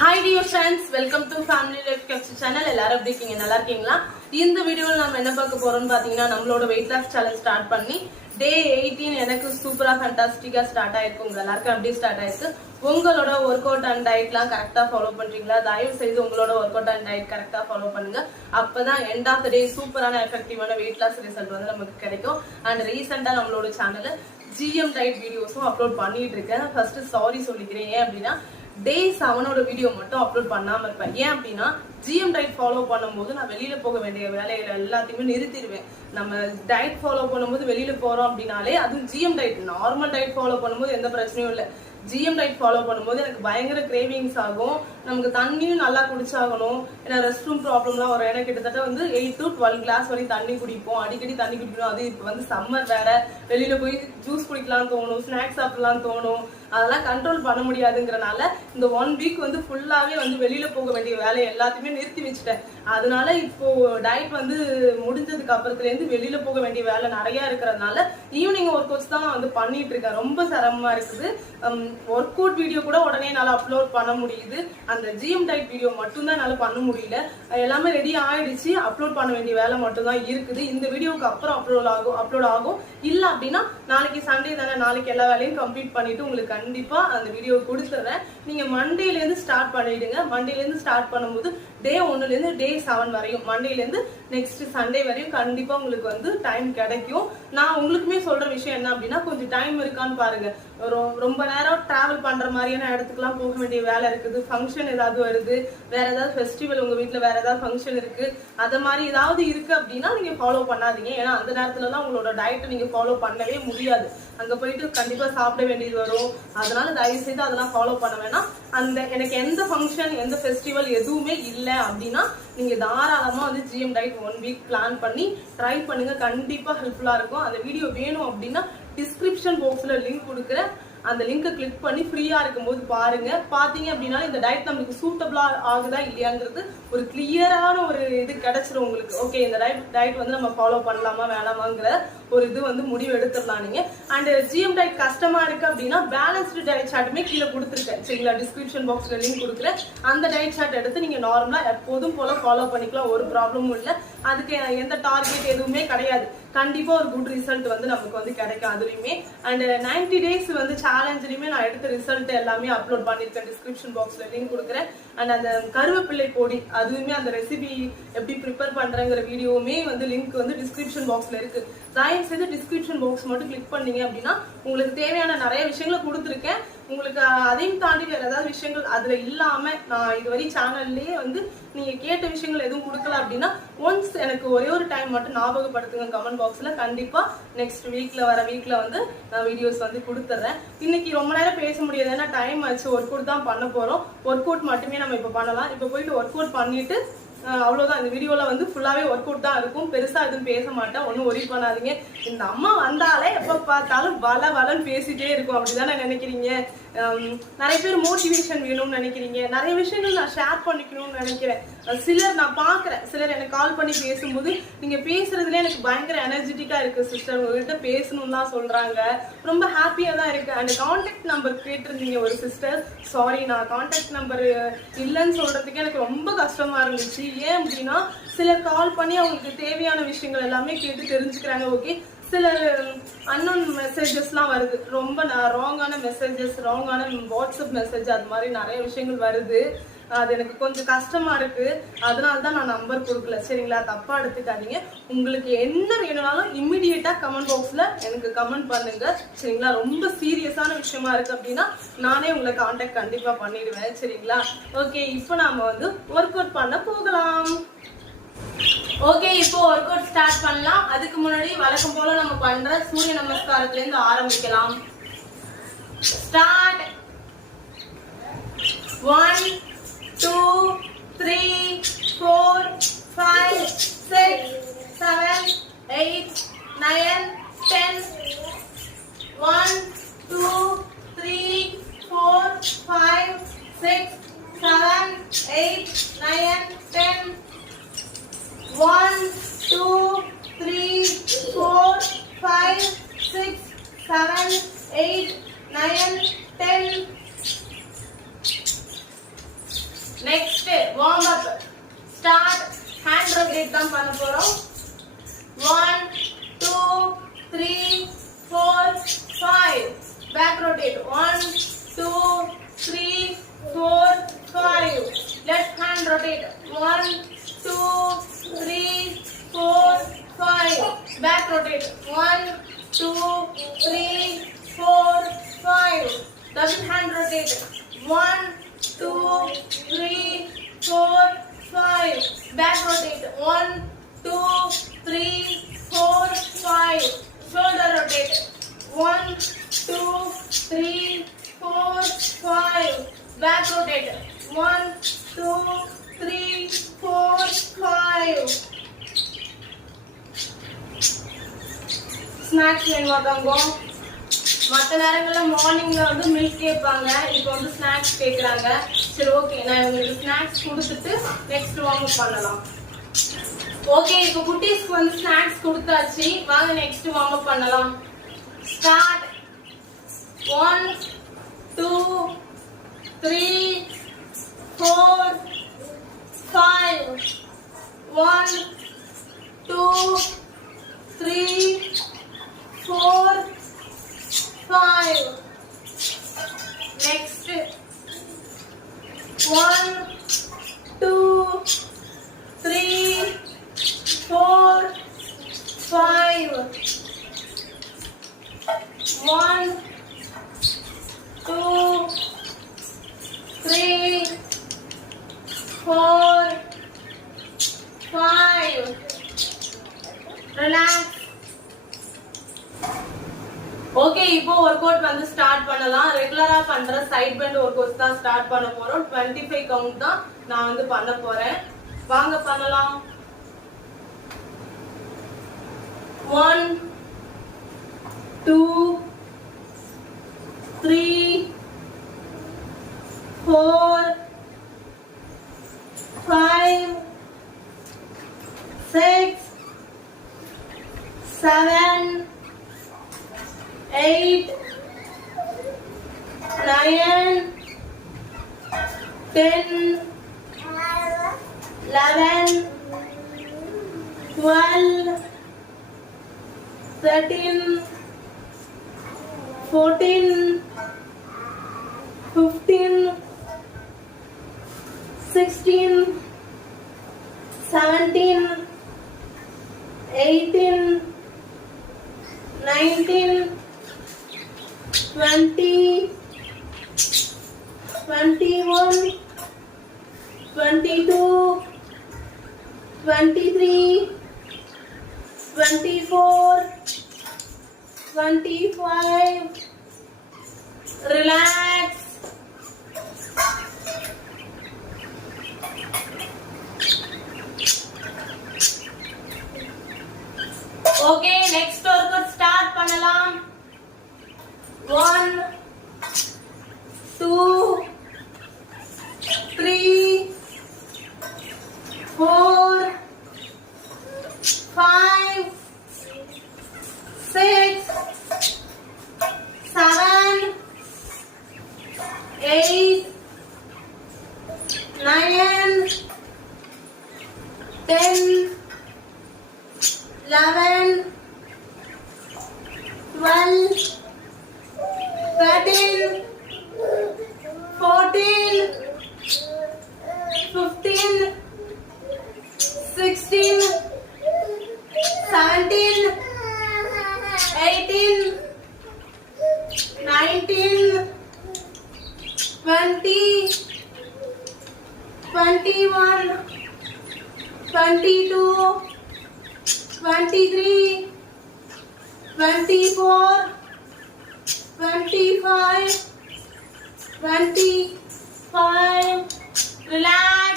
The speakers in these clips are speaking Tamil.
Hi dear friends, welcome to Family Life Capsule channel. எல்லாரும் எப்படி இருக்கீங்க? நல்லா இருக்கீங்களா? இந்த வீடியோல நாம என்ன பார்க்க போறோம்னு பாத்தீங்கன்னா நம்மளோட weight loss challenge ஸ்டார்ட் பண்ணி டே 18 எனக்கு சூப்பரா ஃபேண்டாஸ்டிக்கா ஸ்டார்ட் ஆயிருக்கு. உங்க எல்லாருக்கும் அப்படியே ஸ்டார்ட் ஆயிருக்கு. உங்களோட ஒர்க் அவுட் அண்ட் டயட்லாம் கரெக்டா ஃபாலோ பண்றீங்களா? தயவு செய்து உங்களோட ஒர்க் அவுட் அண்ட் டயட் கரெக்டா ஃபாலோ பண்ணுங்க. அப்பதான் எண்ட் ஆஃப் த டே சூப்பரான எஃபெக்டிவான weight loss ரிசல்ட் வந்து நமக்கு கிடைக்கும். அண்ட் ரீசெண்டா நம்மளோட சேனல்ல GM டயட் வீடியோஸும் அப்லோட் பண்ணிட்டு இருக்கேன். ஃபர்ஸ்ட் சாரி சொல்லிக்கிறேன். ஏன் அப்படின்னா டே 7 வீடியோ மட்டும் அப்லோட் பண்ணாம இருப்பேன். ஏன் அப்படின்னா ஜிஎம் டயட் ஃபாலோ பண்ணும்போது நான் வெளியில போக வேண்டிய வேலையில எல்லாத்தையுமே நிறுத்திடுவேன். நம்ம டயட் ஃபாலோ பண்ணும்போது வெளியில போறோம் அப்படின்னாலே அதுவும் GM diet, normal diet follow பண்ணும்போது எந்த பிரச்சனையும் இல்லை. ஜிஎம் டயட் ஃபாலோ பண்ணும்போது எனக்கு பயங்கர கிரேவிங்ஸ் ஆகும். நமக்கு தண்ணியும் நல்லா குடிச்சாகணும். ஏன்னா ரெஸ்ட் ரூம் ப்ராப்ளம்லாம் வரும். ஏன்னா கிட்டத்தட்ட வந்து 8 to 12 கிளாஸ் வரைக்கும் தண்ணி குடிப்போம். அடிக்கடி தண்ணி குடிக்கணும். அது இப்போ வந்து சம்மர் வேற, வெளியில போய் ஜூஸ் குடிக்கலாம்னு தோணும், ஸ்நாக்ஸ் சாப்பிடலாம்னு தோணும். அதெல்லாம் கண்ட்ரோல் பண்ண முடியாதுங்கிறனால இந்த 1 வீக் வந்து ஃபுல்லாவே வந்து வெளியில போக வேண்டிய வேலை எல்லாத்தையுமே நிறுத்தி வச்சுட்டேன். அதனால இப்போ டயட் வந்து முடிஞ்சதுக்கு அப்புறத்துல இருந்து வெளியில போக வேண்டிய வேலை நிறைய இருக்கிறதுனால ஈவினிங் ஒர்க் அவுட்ஸ் தான் வந்து பண்ணிட்டு இருக்கேன். ரொம்ப சிரமமா இருக்குது. ஒர்க் அவுட் வீடியோ கூட உடனே என்னால அப்லோட் பண்ண முடியுது. அந்த ஜிஎம் டயட் வீடியோ மட்டும்தான் என்னால பண்ண முடியல. எல்லாமே ரெடி ஆயிடுச்சு. அப்லோட் பண்ண வேண்டிய வேலை மட்டும் தான் இருக்குது. இந்த வீடியோக்கு அப்புறம் அப்லோட் ஆகும். இல்ல அப்படின்னா நாளைக்கு சண்டே தானே, நாளைக்கு எல்லா வேலையும் கம்ப்ளீட் பண்ணிட்டு உங்களுக்கு கண்டிப்பா அந்த வீடியோ கொடுத்துறேன். நீங்க மண்டேல இருந்து ஸ்டார்ட் பண்ணிடுங்க. மண்டேல இருந்து ஸ்டார்ட் பண்ணும்போது டே 1ல இருந்து டே 7 வரையும், மண்டேல இருந்து நெக்ஸ்ட் சண்டே வரையும் கண்டிப்பா உங்களுக்கு வந்து டைம் கிடைக்கும். நான் உங்களுக்குமே சொல்ற விஷயம் என்ன அப்படின்னா கொஞ்சம் டைம் இருக்கான்னு பாருங்க. ரொம்ப நேரம் டிராவல் பண்ற மாதிரியான இடத்துக்குலாம் போக வேண்டிய வேலை இருக்குது. ஃபங்க்ஷன் ஏதாவது வருது, வேற ஏதாவது ஃபெஸ்டிவல், உங்க வீட்டுல வேற ஏதாவது ஃபங்க்ஷன் இருக்கு, அத மாதிரி ஏதாவது இருக்கு அப்படின்னா நீங்க ஃபாலோ பண்ணாதீங்க. ஏன்னா அந்த நேரத்துல எல்லாம் உங்களோட டயட்டை நீங்க ஃபாலோ பண்ணவே முடியாது. அங்க போயிட்டு கண்டிப்பா சாப்பிட வேண்டியது வரும். அதனால தயவு செய்து அதெல்லாம் ஃபாலோ பண்ண வேணாம். அந்த எனக்கு எந்த ஃபங்க்ஷன் எந்த ஃபெஸ்டிவல் எதுவுமே இல்லை அப்படின்னா நீங்க தாராளமா வந்து ஜிஎம் டயட் 1 வீக் பிளான் பண்ணி ட்ரை பண்ணுங்க. கண்டிப்பா ஹெல்ப்ஃபுல்லா இருக்கும். அந்த வீடியோ வேணும் அப்படின்னா டிஸ்கிரிப்ஷன் பாக்ஸ்ல லிங்க் கொடுக்குறேன். அந்த லிங்கை கிளிக் பண்ணி ஃப்ரீயா இருக்கும்போது பாருங்க. பாத்தீங்க அப்படின்னா இந்த டயட் நம்மளுக்கு சூட்டபிளா ஆகுதா இல்லையாங்கிறது ஒரு கிளியரான ஒரு இது கிடைச்சிரும் உங்களுக்கு. ஓகே, இந்த டயட் வந்து நம்ம ஃபாலோ பண்ணலாமா வேணாமாங்கிற ஒரு இது வந்து முடிவு எடுத்துடலாம் நீங்க. அண்ட் ஜிஎம் டயட் கஷ்டமா இருக்கு அப்படின்னா பேலன்ஸ்டு டயட் சார்ட்டுமே கீழே கொடுத்துருக்கேன் சரிங்களா. டிஸ்கிரிப்ஷன் பாக்ஸ்ல லிங்க் கொடுக்குறேன். அந்த டயட் சார்ட் எடுத்து நீங்க நார்மலா எப்போதும் போல ஃபாலோ பண்ணிக்கலாம். ஒரு ப்ராப்ளமும் இல்லை. அதுக்கு எந்த டார்கெட் எதுவுமே கிடையாது. கண்டிப்பா ஒரு குட் ரிசல்ட் வந்து நமக்கு வந்து கிடைக்கும் அதுலயுமே. அண்ட் 90 days வந்து சேலஞ்சிலுமே நான் எடுத்த ரிசல்ட் எல்லாமே அப்லோட் பண்ணிருக்கேன். டிஸ்கிரிப்ஷன் பாக்ஸ்ல லிங்க் கொடுக்குறேன். அண்ட் அந்த கருவேப்பிள்ளை பொடி அதுவுமே அந்த ரெசிபி எப்படி ப்ரிப்பேர் பண்றேங்கிற வீடியோவுமே வந்து லிங்க் வந்து டிஸ்கிரிப்ஷன் பாக்ஸ்ல இருக்கு. தயவு செய்து டிஸ்கிரிப்ஷன் பாக்ஸ் மட்டும் கிளிக் பண்ணீங்க அப்படின்னா உங்களுக்கு தேவையான நிறைய விஷயங்களை கொடுத்துருக்கேன். உங்களுக்கு அதையும் தாண்டி வேற ஏதாவது விஷயங்கள் அதுல இல்லாம நான் இதுவரை சேனல்லேயே வந்து நீங்க கேட்ட விஷயங்கள் எதுவும் கொடுக்கல அப்படின்னா ஒன்ஸ் எனக்கு ஒரே ஒரு டைம் மட்டும் ஞாபகப்படுத்துங்க கமெண்ட் பாக்ஸ்ல. கண்டிப்பா நெக்ஸ்ட் வீக்ல வர வீக்ல வந்து நான் வீடியோஸ் வந்து கொடுத்துறேன். இன்னைக்கு ரொம்ப நேரம் பேச முடியாது, ஏன்னா டைம் ஆச்சு. ஒர்க் அவுட் தான் பண்ண போறோம். ஒர்க் அவுட் மட்டுமே நம்ம இப்ப பண்ணலாம். இப்ப போயிட்டு ஒர்க் அவுட் பண்ணிட்டு அவ்வளவுதான். இந்த வீடியோல வந்து ஃபுல்லாவே ஒர்க் அவுட் தான் இருக்கும். பெருசா எதுவும் பேச மாட்டேன். ஒன்னும் ஒரி பண்ணாதீங்க. இந்த அம்மா வந்தாலே எப்ப பார்த்தாலும் வளன்னு பேசிட்டே இருக்கும். அப்படிதானே நினைக்கிறீங்க? நிறைய பேர் மோட்டிவேஷன் வேணும்னு நினைக்கிறீங்க. நிறைய விஷயங்கள் நான் ஷேர் பண்ணிக்கணும்னு நினைக்கிறேன். சிலர் நான் பாக்குறேன், சிலர் எனக்கு கால் பண்ணி பேசும்போது நீங்க பேசுறதுல எனக்கு பயங்கர எனர்ஜெட்டிக்கா இருக்கு சிஸ்டர், உங்ககிட்ட பேசணும்னு தான் சொல்றாங்க. ரொம்ப ஹாப்பியா தான் இருக்கு. அந்த கான்டாக்ட் நம்பர் கேட்டிருந்தீங்க ஒரு சிஸ்டர். சாரி, நான் கான்டாக்ட் நம்பர் இல்லைன்னு சொல்றதுக்கு எனக்கு ரொம்ப கஷ்டமா இருந்துச்சு. ஏன் அப்படின்னா சிலர் கால் பண்ணி அவங்களுக்கு தேவையான விஷயங்கள் எல்லாமே கேட்டு தெரிஞ்சுக்கிறாங்க. ஓகே, சில அன்னோன் மெசேஜஸ்லாம் வருது. ரொம்ப ராங்கான மெசேஜஸ், ராங்கான வாட்ஸ்அப் மெசேஜ், அது மாதிரி நிறைய விஷயங்கள் வருது. அது எனக்கு கொஞ்சம் கஷ்டமா இருக்கு. அதனாலதான் நான் நம்பர் கொடுக்கல சரிங்களா. தப்பா எடுத்துக்காதீங்க. உங்களுக்கு என்ன வேணும்னாலும் இம்மிடியேட்டா கமெண்ட் பாக்ஸ்ல எனக்கு கமெண்ட் பண்ணுங்க சரிங்களா. ரொம்ப சீரியஸான விஷயமா இருக்கு அப்படின்னா நானே உங்களை கான்டாக்ட் கண்டிப்பா பண்ணிடுவேன் சரிங்களா. ஓகே, இப்போ நாம வந்து ஒர்க் அவுட் பண்ண போகலாம். ஓகே, இப்போ ஒர்க் அவுட் ஸ்டார்ட் பண்ணலாம். அதுக்கு முன்னாடி வழக்கம் போல நம்ம பண்ற சூரிய நமஸ்காரத்துல இருந்து ஆரம்பிக்கலாம். Start. 1 2 3 4 5 6 7 8 9 10. 1 2 3 4 5 6 7 8 9 10. 1 2 3 4 5 6 7 8 9 10. warm up start hand rotate தான் பண்ண போறோம் 1 2 3 4 5 back rotate 1 2 3 4 5 left hand rotate 1 2 3 4 5 back rotate 1 2 3 4 5 double hand rotate 1 2 3 4 5 back rotate 1 2 3 4 5 shoulder rotate 1 2 3 4 5 back rotate 1 2 3 4 5 snacks வேணுமா தங்கம் மற்ற நேரங்களில் மார்னிங்கில் வந்து மில்க் கேட்பாங்க இப்போ வந்து ஸ்நாக்ஸ் கேட்குறாங்க சரி ஓகே நான் உங்களுக்கு ஸ்நாக்ஸ் கொடுத்துட்டு நெக்ஸ்ட் வார்ம் அப் பண்ணலாம் ஓகே இப்போ குட்டீஸ்க்கு வந்து ஸ்நாக்ஸ் கொடுத்தாச்சு வாங்க நெக்ஸ்ட் வார்ம் அப் பண்ணலாம் ஸ்டார்ட் 1 2 3 4 5 1 2 3 4 5 next 1 2 3 4 5 1 2 3 4 5 relax ஓகே இப்போ ஒர்க் அவுட் வந்து ஸ்டார்ட் பண்ணலாம் ரெகுலரா பண்ற சைடு பெண்ட் ஒர்க் அவுட் தான் ஸ்டார்ட் பண்ண போறோம் 25 கவுண்ட் தான் நான் வந்து பண்ண போறேன் வாங்க பண்ணலாம் 1 2 3 4 5 6 7 8 9 10 11 12 13 14 15 16 17 18 19 20 21 22 23 24 25 relax okay next workout start பண்ணலாம் 1 2 3 4 5 6 7 8 9 10 11 12 13 14 15 16 17 18 19 20 21 22 23 24 25 25 relax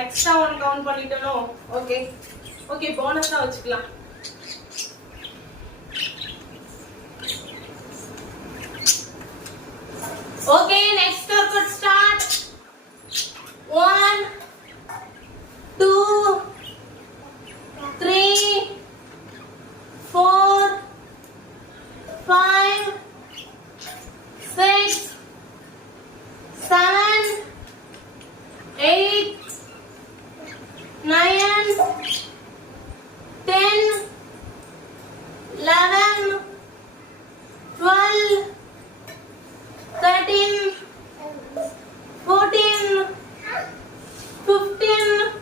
extra one count பண்ணிட்டனோ okay okay போனஸா வச்சுக்கலாம் okay next workout start 1 2 3 4 5 6 7 8 10, 11, 12, 13, 14, 15,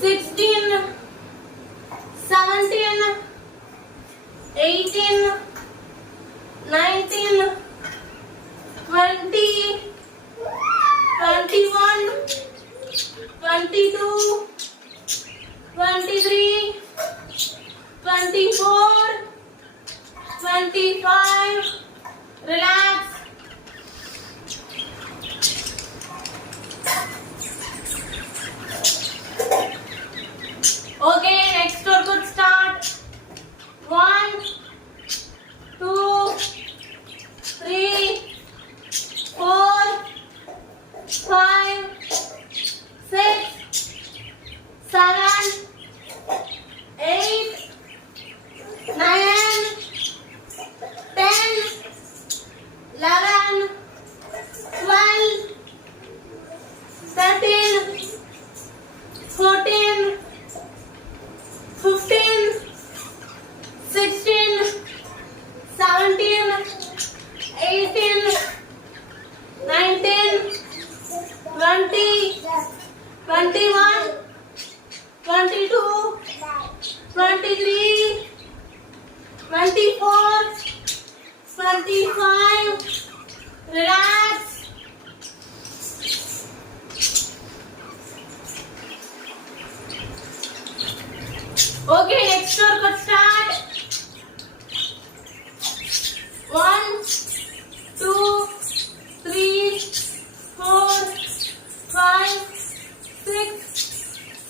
16, 17, 18, 19, 20, 21, 22, 23, 24, 25. Relax. Okay, next workout start. 1, 2, 3, 4, 5, 6, 7, 8, 9, 10, 11, 12, 13, 14, 15, 16, 17, 18, 19, 20, 21, 22, 23, 24, 25. Relax. Okay, next workout start. 1, 2, 3, 4, 5, 6,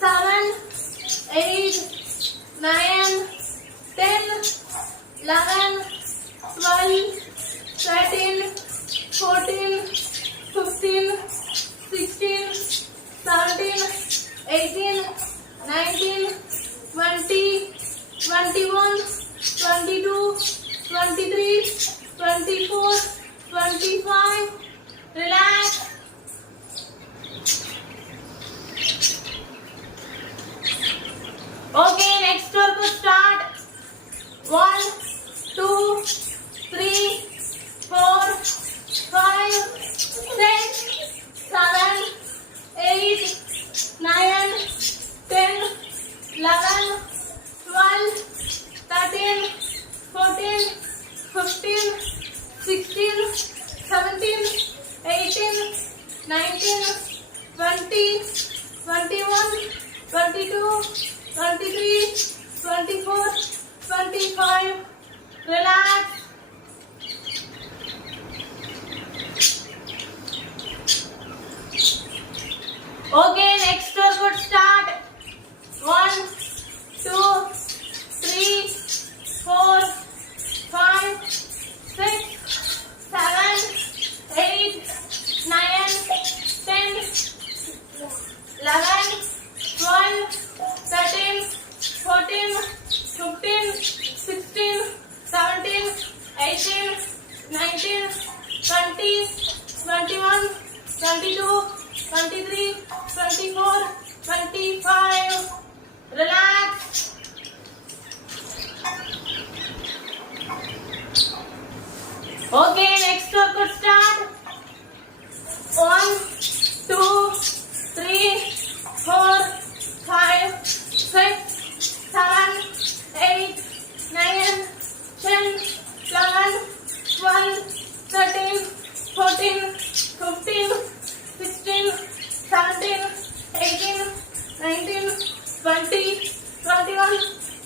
7, 8, 9, 10, 11, 12, 13, 14, 15, 16, 17, 18, 19, 20, 21, 22, 23, 24, 25. Relax. Okay, next workout start. 1, 2, 3, 4, 5, 6, 7, 8, 9, 10, 11, 12, 13, 14, 15, 16, 17, 18, 19, 20, 21, 22, 23, 24, 25. Relax. Okay, next workout start. 1, 2, 3, 4, 5, 6, 7, 8, 9, 10, 11, 12, 13, 14, 15, 16, 17, 18, 19, 20, 21, 22, 23, 24, 25. Relax. Okay, next workout start. 1, 2, 3, 4, 5, 6, 7, 8, 9, 10, 11, 12, 13, 14, 15, 16, 17, 18, 19, 20, 21,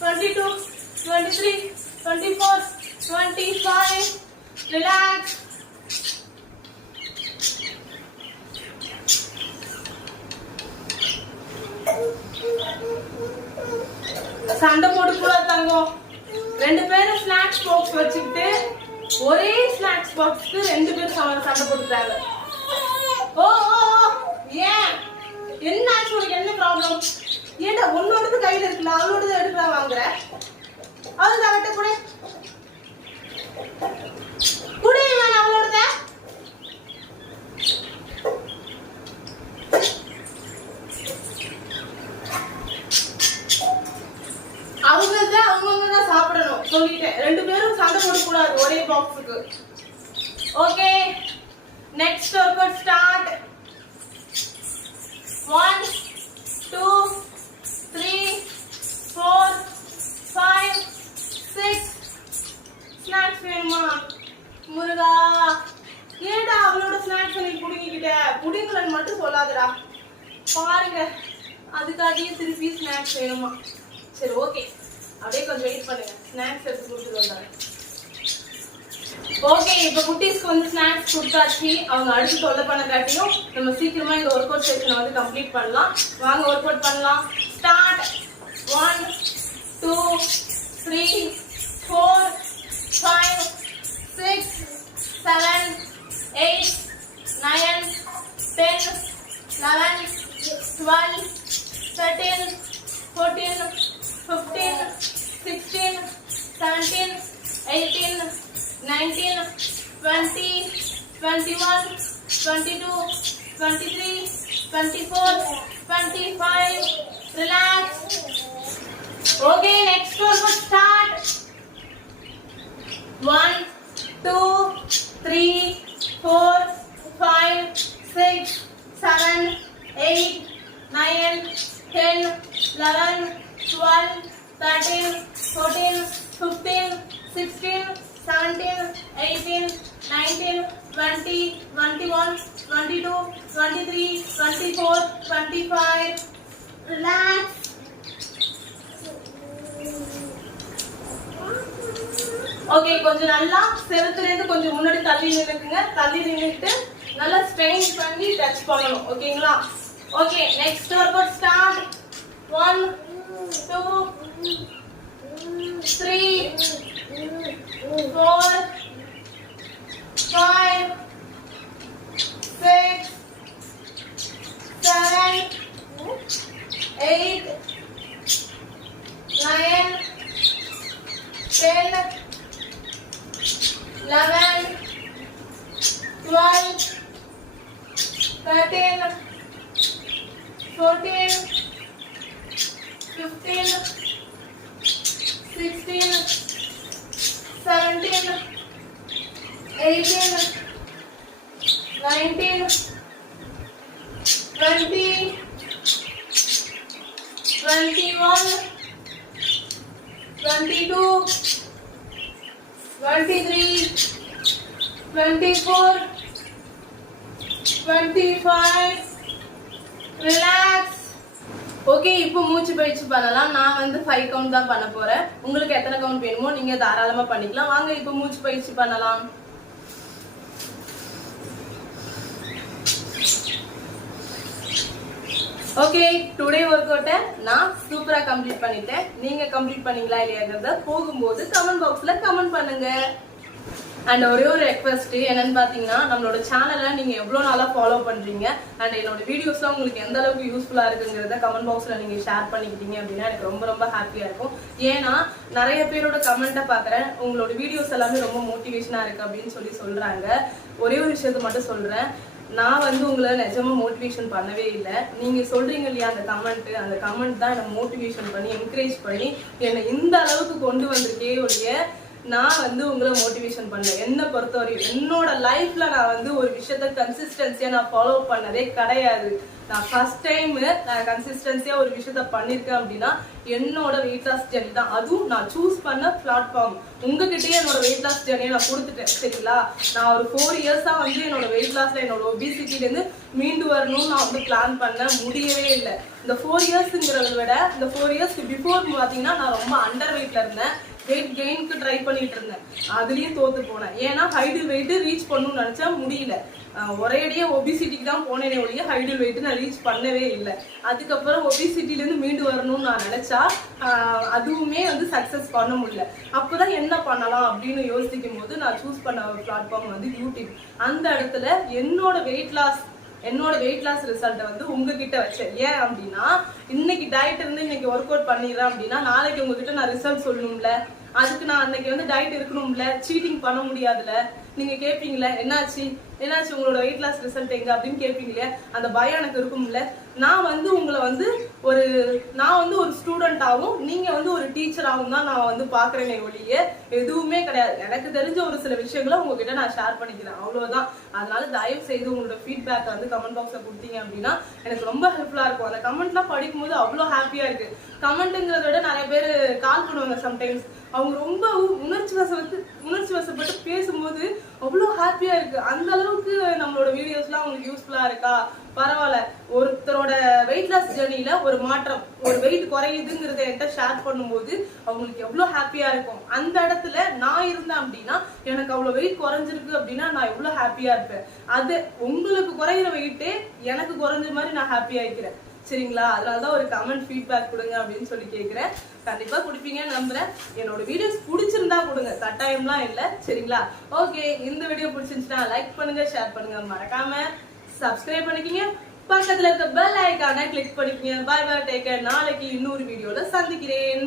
22, 23, 24, 25. Relax. சண்டை போட்டுக்கூட தங்கம். 2 பேரும் ஸ்நாக்ஸ் பாக்ஸ் வச்சுக்கிட்டு ஒரே ஸ்நாக்ஸ் பாக்ஸ்க்கு 2 பேரும் சண்டை போட்டுட்டாங்க. ஓ ஏன் என்ன ஆச்சு? உனக்கு என்ன ப்ராப்ளம்? ஏன்டா உன்னோடது கையில இருக்குல்ல, அவளோடது எடுக்கலாம் வாங்குற? அவளுக்கு அவட்ட கூட குடியேன் அவளோடத. சொல்லிட்டேன். 2 பேரும் சண்டை போடக்கூடாது ஒரே பாக்ஸுக்கு. Okay, next work start. 1 2 3 4 5 6. Snacks வேணுமா முருகா? ஏடா அவளோட ஸ்நாக்ஸ் நீ புடுங்கிக்கிட்ட? புடுங்கலன்னு மட்டும் சொல்லாதடா. பாருங்க, அதுக்காட்டியே திருப்பி ஸ்நாக்ஸ் வேணுமா? சரி ஓகே, அப்படியே கொஞ்சம் வெயிட் பண்ணுங்க. ஸ்நாக்ஸ் எடுத்து கொடுத்துட்டு வந்தாங்க. ஓகே, இப்போ குட்டீஸ்க்கு வந்து ஸ்நாக்ஸ் கொடுத்தாச்சு. அவங்க அடுத்து தொல்லை பண்ண காட்டியும் நம்ம சீக்கிரமா இந்த ஒர்க் அவுட் செஷனை வந்து கம்ப்ளீட் பண்ணலாம். வாங்க ஒர்க் அவுட் பண்ணலாம். Start. 1 2 3 4 5 6 7 8 9 10 11 12 13 14 15 16 17 18 19 20 21 22 23 24 25. Relax. Okay, next workout start. 1 2 3 4 5 6 7 8 9 10 11 12 13 14 15 16 17 18 19 20 21 22 23 24 25. Relax. Okay, கொஞ்சம் நல்லா செவத்துல இருந்து கொஞ்சம் முன்னாடி தள்ளி நின்னுக்குங்க. தள்ளி நின்னுட்டு நல்லா ஸ்ட்ரெயின் பண்ணி டச் பண்ணணும். ஓகேங்களா? Okay, next work out start. 1 2 3 4 5 6 7 8 9 10 11 12 13 14 15 16 17 18 19 20 21 22 23 24 25. Relax. Okay, இப்போ மூச்சு பயிற்சி பண்ணலாம். நான் வந்து 5 கவுண்ட் தான் பண்ண போறேன். உங்களுக்கு எத்தனை கவுண்ட் வேணுமோ நீங்க தாராளமா பண்ணிக்கலாம். வாங்க இப்போ மூச்சு பயிற்சி பண்ணலாம். ஓகே, டுடே ஒர்க் அவுட்டை நான் சூப்பரா கம்ப்ளீட் பண்ணிட்டேன். நீங்க கம்ப்ளீட் பண்ணீங்களா இல்லையாங்கிறத போகும்போது கமெண்ட் பாக்ஸ்ல கமெண்ட் பண்ணுங்க. அண்ட் ஒரே ஒரு ரெக்வெஸ்ட் என்னன்னு பாத்தீங்கன்னா, நம்மளோட சேனலை நீங்க எவ்வளவு நாளா ஃபாலோ பண்றீங்க அண்ட் என்னோட வீடியோஸ்லாம் உங்களுக்கு எந்த அளவுக்கு யூஸ்ஃபுல்லா இருக்குங்கிறத கமெண்ட் பாக்ஸ்ல நீங்க ஷேர் பண்ணிக்கிட்டீங்க அப்படின்னா எனக்கு ரொம்ப ரொம்ப ஹாப்பியா இருக்கும். ஏன்னா நிறைய பேரோட கமெண்ட்டை பாக்குறேன், உங்களோட வீடியோஸ் எல்லாமே ரொம்ப மோட்டிவேஷனா இருக்கு அப்படின்னு சொல்றாங்க. ஒரே ஒரு விஷயத்த மட்டும் சொல்றேன், நான் வந்து உங்களை நிஜமா மோட்டிவேஷன் பண்ணவே இல்லை. நீங்க சொல்றீங்க இல்லையா அந்த கமெண்ட் தான் என்னை மோட்டிவேஷன் பண்ணி என்கரேஜ் பண்ணி என்னை இந்த அளவுக்கு கொண்டு வந்திருக்கே ஒழிய நான் வந்து உங்களை மோட்டிவேஷன் பண்ணல. என்னை பொறுத்தவரையும் என்னோட லைஃப்ல நான் வந்து ஒரு விஷயத்த கன்சிஸ்டன்சியா நான் ஃபாலோ பண்ணதே கிடையாது. நான் ஃபர்ஸ்ட் டைம் நான் கன்சிஸ்டன்சியா ஒரு விஷயத்த பண்ணிருக்கேன் அப்படின்னா என்னோட வெயிட் லாஸ் ஜர்னி தான். அதுவும் நான் சூஸ் பண்ண பிளாட்ஃபார்ம் உங்ககிட்டயே என்னோட வெயிட் லாஸ் ஜர்னியை நான் கொடுத்துட்டேன். சரிங்களா? நான் ஒரு 4 இயர்ஸா வந்து என்னோட வெயிட் லாஸ்ல என்னோட ஒபிசிட்டில இருந்து மீண்டு வரணும்னு நான் வந்து பிளான் பண்ண முடியவே இல்லை. இந்த 4 இயர்ஸ்ங்கிறத விட இந்த 4 இயர்ஸ்க்கு பிஃபோர் பாத்தீங்கன்னா நான் ரொம்ப அண்டர் வெயிட்ல இருந்தேன். வெயிட் கெயினுக்கு ட்ரை பண்ணிட்டு இருந்தேன். அதுலயும் தோத்து போனேன். ஏன்னா ஹைடில் வெயிட் ரீச் பண்ணணும்னு நினைச்சா முடியல. ஒரேடியே ஒபிசிட்டிக்கு தான் போனேனே ஒழிய ஹைடில் வெயிட் நான் ரீச் பண்ணவே இல்லை. அதுக்கப்புறம் ஒபிசிட்டில இருந்து மீண்டு வரணும்னு நான் நினைச்சா அதுவுமே வந்து சக்சஸ் பண்ண முடியல. அப்பதான் என்ன பண்ணலாம் அப்படின்னு யோசிக்கும் போது நான் சூஸ் பண்ண பிளாட்ஃபார்ம் வந்து யூடியூப். அந்த இடத்துல என்னோட வெயிட் லாஸ் ரிசல்ட்டை வந்து உங்ககிட்ட வச்சேன். ஏன் அப்படின்னா இன்னைக்கு டயட் இருந்து இன்னைக்கு ஒர்க் அவுட் பண்ணிடுறேன் அப்படின்னா நாளைக்கு உங்ககிட்ட நான் ரிசல்ட் சொல்லணும்ல. அதுக்கு நான் அன்னைக்கு வந்து டயட் இருக்கணும்ல, சீட்டிங் பண்ண முடியாதுல. நீங்க கேட்பீங்களா என்னாச்சு என்னாச்சு உங்களோட வெயிட் லாஸ் ரிசல்ட் எங்க அப்படின்னு கேட்பீங்களே, அந்த பயம் எனக்கு இருக்கும்ல. நான் வந்து உங்களை வந்து ஒரு ஸ்டூடெண்டாவும் நீங்க வந்து ஒரு டீச்சராகவும் தான் நான் வந்து பாக்குறேனே ஒழிய எதுவுமே கிடையாது. எனக்கு தெரிஞ்ச ஒரு சில விஷயங்களை உங்ககிட்ட நான் ஷேர் பண்ணிக்கிறேன், அவ்வளவுதான். அதனால தயவு செய்து உங்களோட ஃபீட்பேக் வந்து கமெண்ட் பாக்ஸ்ல கொடுத்தீங்க அப்படின்னா எனக்கு ரொம்ப ஹெல்ப்ஃபுல்லா இருக்கும். அந்த கமெண்ட்லாம் படிக்கும் போது அவ்வளவு ஹாப்பியா இருக்கு. கமெண்ட்ங்கிறத விட நிறைய பேர் கால் பண்ணுவாங்க சம்டைம்ஸ். அவங்க ரொம்ப உணர்ச்சி வசப்பட்டு பேசும்போது அவ்வளோ ஹாப்பியா இருக்கு. அந்த அளவுக்கு நம்மளோட வீடியோஸ்லாம் அவங்களுக்கு யூஸ்ஃபுல்லா இருக்கா, பரவாயில்ல. ஒருத்தரோட வெயிட் லாஸ் ஜர்னில ஒரு மாற்றம், ஒரு வெயிட் குறையுதுங்கிறத என்கிட்ட ஷேர் பண்ணும்போது அவங்களுக்கு எவ்வளவு ஹாப்பியா இருக்கும். அந்த இடத்துல நான் இருந்தேன் அப்படின்னா எனக்கு அவ்வளவு வெயிட் குறைஞ்சிருக்கு அப்படின்னா நான் எவ்வளவு ஹாப்பியா இருப்பேன். அது உங்களுக்கு குறையிற வெயிட்டே எனக்கு குறைஞ்ச மாதிரி நான் ஹாப்பியா இருக்கிறேன். சரிங்களா? அதனாலதான் ஒரு கமெண்ட் ஃபீட்பேக் கொடுங்க அப்படின்னு சொல்லி கேட்கிறேன். கண்டிப்பா கொடுப்பீங்கன்னு நம்புறேன். என்னோட வீடியோஸ் பிடிச்சிருந்தா கொடுங்க, கட்டாயம்லாம் இல்ல. சரிங்களா? ஓகே, இந்த வீடியோ பிடிச்சிருந்துச்சுன்னா லைக் பண்ணுங்க, ஷேர் பண்ணுங்க, மறக்காம சப்ஸ்கிரைப் பண்ணிக்கங்க. பக்கத்துல இருக்க பெல் ஐகானை கிளிக் பண்ணிக்கங்க. Bye bye, take care. நாளைக்கு இன்னொரு வீடியோல சந்திக்கிறேன்.